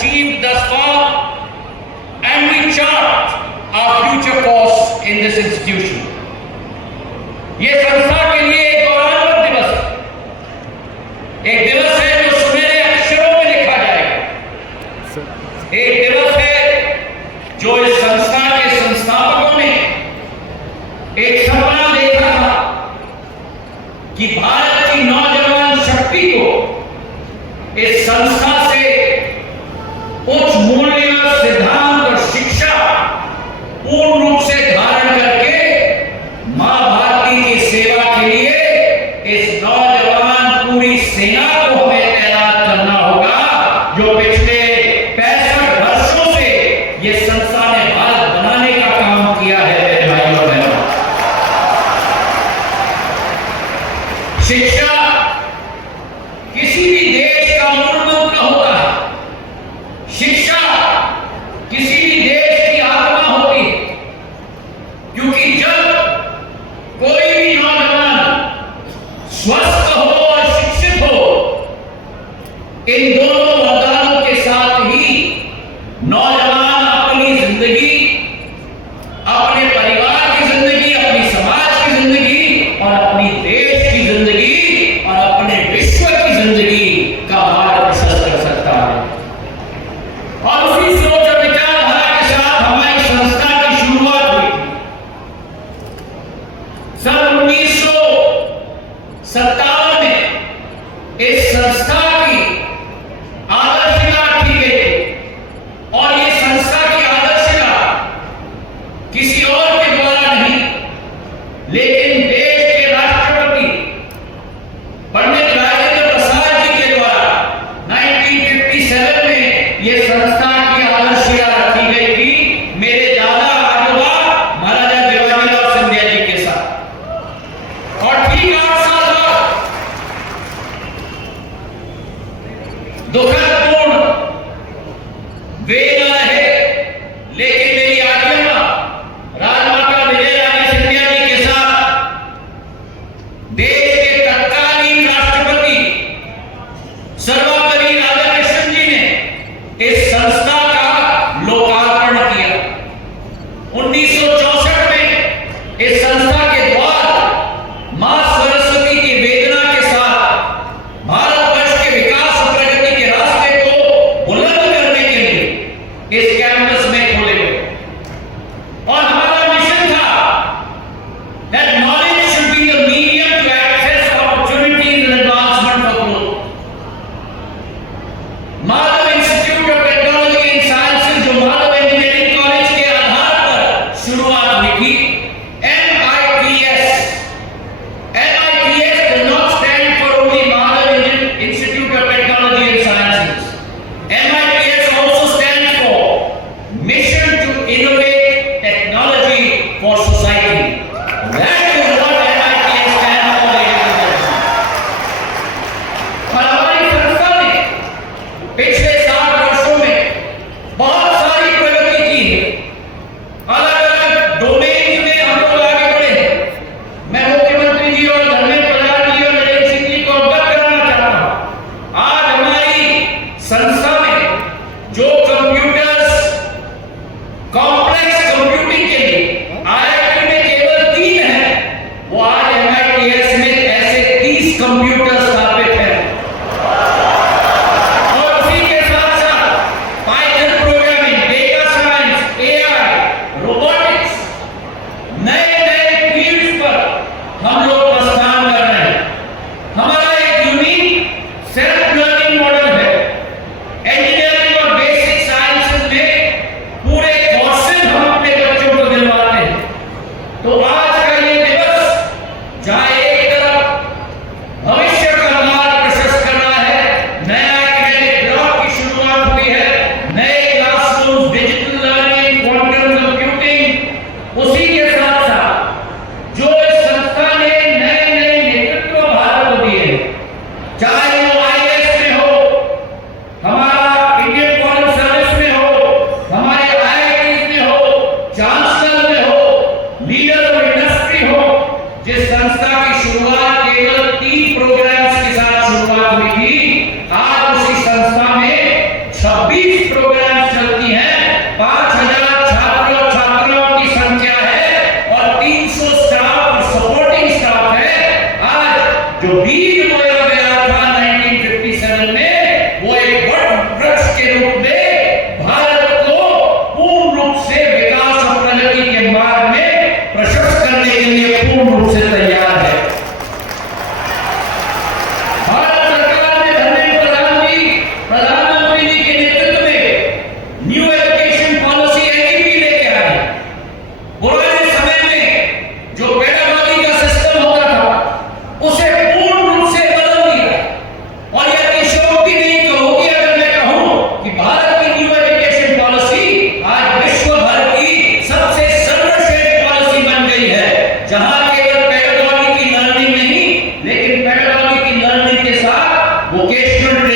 achieved thus far, and we chart our future course in this institution. ये संस्था के लिए एक गौरवान्वित दिवस है, एक दिवस है जो सुनहरे अक्षरों में लिखा जाएगा, एक दिवस है जो इस संस्था के संस्थापकों ने एक सपना देखा था कि भारत की नौजवान शक्ति को इस संस्था से उच्च मूल्य, सिद्धांत और शिक्षा पूर्ण रूप से धारण करके मां भारती की सेवा के लिए इस नौजवान पूरी सेना को हमें तैनात करना होगा, जो पिछले 65 वर्षों से ये संस्था ने भारत बनाने का काम किया है। मेरे भाइयों और बहनों, शिक्षा किसी भी देश का मूल मंत्र होता है, शिक्षा किसी भी देश की आत्मा होती है, क्योंकि जब कोई भी नौजवान स्वस्थ हो और शिक्षित हो, इन दोनों वरदानों के साथ ही नौजवान अपनी जिंदगी, अपने परिवार की जिंदगी, अपनी समाज की जिंदगी और अपनी देश की जिंदगी और अपने विश्व की जिंदगी का मार्ग प्रशस्त कर सकता है। और उसी सोच और विचारधारा के साथ हमारी संस्था की शुरुआत हुई थी। सन 1957 में इस संस्था की आदर्शिका रखी गई थी, और ये संस्था की आदर्शिका किसी और के द्वारा नहीं, लेकिन देश के राष्ट्रपति पंडित राजेंद्र प्रसाद जी के द्वारा 1957 में ये संस्था की आदर्शिका रखी गई थी, मेरे दादा आजोबा महाराजा देवाजीराव सिंधिया जी के साथ। और ठीक 8 साल बाद दुखदपूर्ण वे न रहे, लेकिन मेरी आज्ञा राजमाता विजयराजे सिंधिया जी के साथ देश के तत्कालीन राष्ट्रपति सर्वपल्ली राधाकृष्णन जी ने इस संस्था का लोकार्पण किया। 1964 में इस संस्था के द्वार मां सरस्वती की वेदना के साथ भारतवर्ष के विकास और प्रगति के रास्ते को बुलंद करने के लिए इस कैंपस में खोले गए। और हमारा मिशन था that knowledge should be the medium to access opportunities and advancement for growth. Madhav Institute of Technology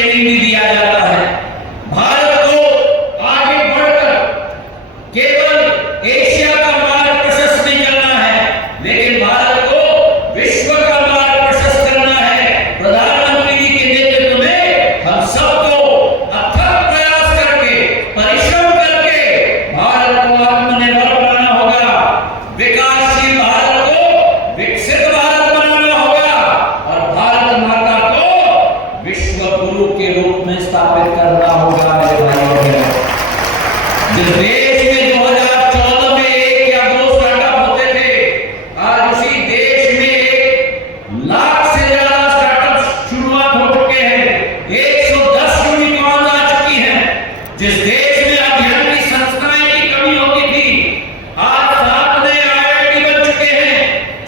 training भी दिया जाता है। भारत को आगे बढ़कर केवल एशिया का मार्ग प्रशस्त नहीं करना है, लेकिन भारत को विश्व का मार्ग प्रशस्त करना है। प्रधानमंत्री जी के नेतृत्व में हम सबको अथक प्रयास करके, परिश्रम करके भारत को आत्मनिर्भर बनाना होगा, विकासशील भारत को विकसित भारत बनाना होगा और भारत माता को विश्व गुरु के रूप में स्थापित करना होगा। मेरे भाइयों और बहनों, जिस देश में 2014 में 1 या 2 स्टार्टअप होते थे, आज उसी देश में 1 लाख से ज्यादा स्टार्टअप शुरुआत हो चुके हैं। 110 यूनिकॉर्न आ चुकी हैं। जिस देश में अध्ययन की संस्थाएं की कमी होती थी, आज 7 नए IIT बन चुके हैं,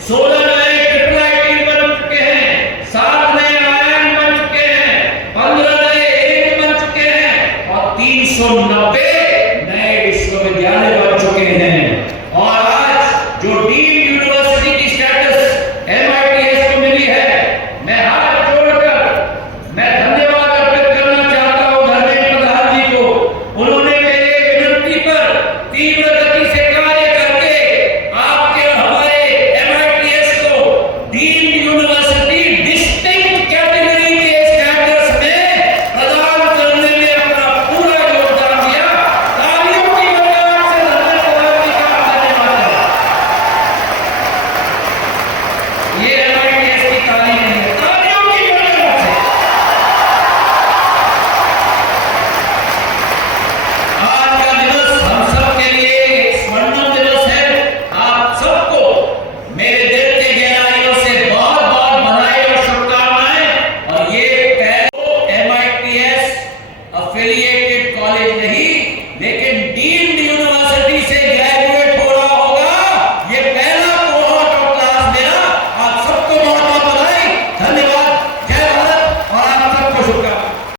16 नए IIIT बन चुके हैं, 7 नए IIM बन चुके हैं, 15 नए AIIMS बन चुके हैं और 309